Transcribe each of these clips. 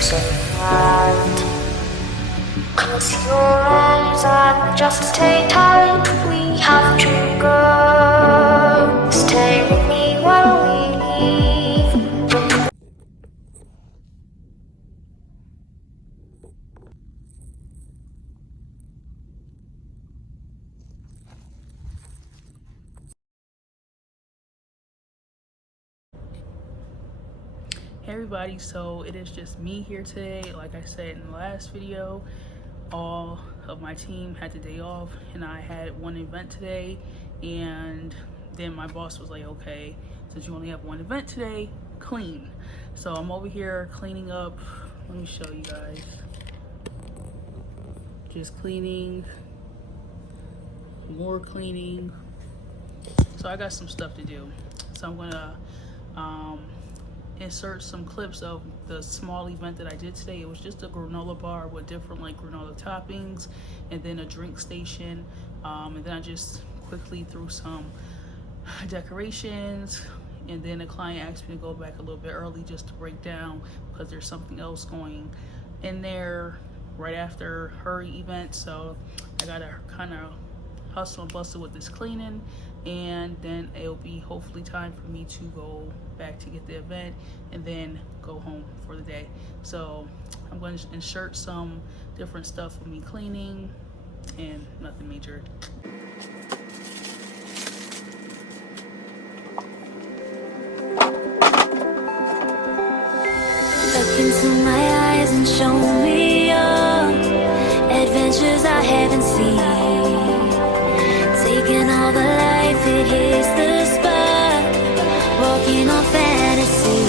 tonight. Close your eyes and just stay tight. We have to go. Stay with me while we leave. Hey everybody, so it is just me here today. Like I said in the last video, all of my team had the day off and I had one event today, and then my boss was like, okay, since you only have one event today, clean. So I'm over here cleaning up. Let me show you guys. Just cleaning, more cleaning. So I got some stuff to do. So I'm gonna insert some clips of the small event that I did today. It was just a granola bar with different like granola toppings, and then a drink station, and then I just quickly threw some decorations, and then the client asked me to go back a little bit early just to break down because there's something else going in there right after her event. So I gotta kind of hustle and bustle with this cleaning, and then it'll be hopefully time for me to go back to get the event and then go home for the day. So I'm going to insert some different stuff for me cleaning and nothing major. Look into my eyes and show me your adventures I haven't seen. Taking all the life, it hits the spot. Walking on fantasy.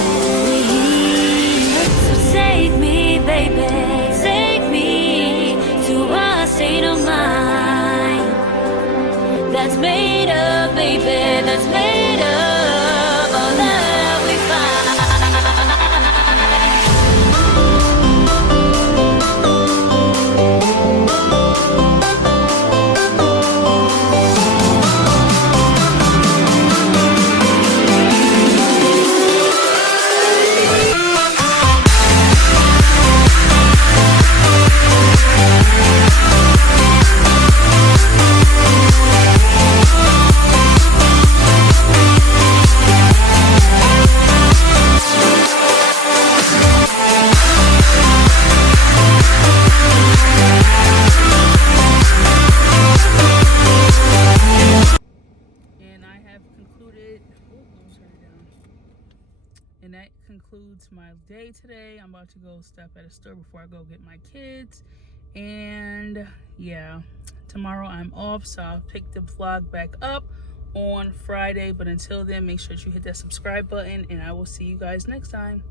So take me, baby, take me to a state of mind that's made up, baby, that's made up all that we find. And that concludes my day today. I'm about to go stop at a store before I go get my kids. And yeah, tomorrow I'm off, so I'll pick the vlog back up on Friday. But until then, make sure that you hit that subscribe button, and I will see you guys next time.